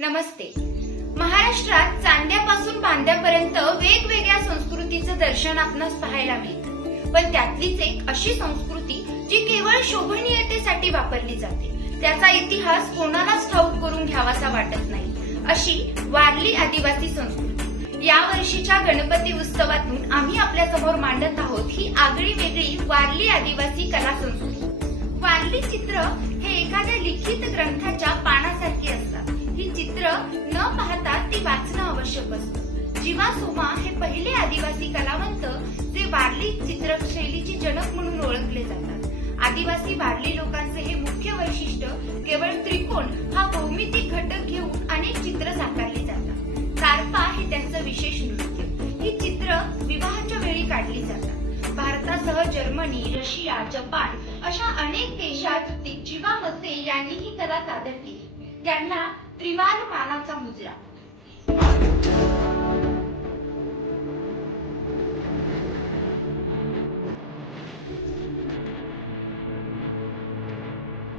नमस्ते. महाराष्ट्रात चांद्यापासून बांद्यापर्यंत वेगवेगळ्या संस्कृतीचं दर्शन आपणास पाहायला मिळतं. पण त्यातलीच एक अशी संस्कृती जी केवळ शोभनीयतेसाठी वापरली जाते. त्याचा इतिहास कोणालाच ठाऊक करून घ्यावासा वाटत नाही. अशी वारली आदिवासी संस्कृती. या वर्षीच्या गणपती उत्सवातून आम्ही आपल्या समोर मांडत आहोत ही आगळी वेगळी वारली आदिवासी कला संस्कृती. वारली चित्र हे एखाद्या लिखित ग्रंथाच्या पानासारखी असतात. ही चित्र न पाहता ती वाचणं आवश्यक असतं. जीवा सोमा हे पहिले आदिवासी कलावंत जे वारली चित्रशैलीची जनक म्हणून ओळखले जातात. आदिवासी वारली लोकांचे हे मुख्य वैशिष्ट्य केवळ त्रिकोण हा भौमितिक घटक घेऊन अनेक चित्र साकारली जातात. कारपा हे त्यांचं विशेष नृत्य. ही चित्र विवाहाच्या वेळी काढली जातात. भारतासह जर्मनी, रशिया, जपान अशा अनेक देशात जीवा मते यांनी ही कला सादर केली. त्यांना त्रिवार मानाचा मुजरा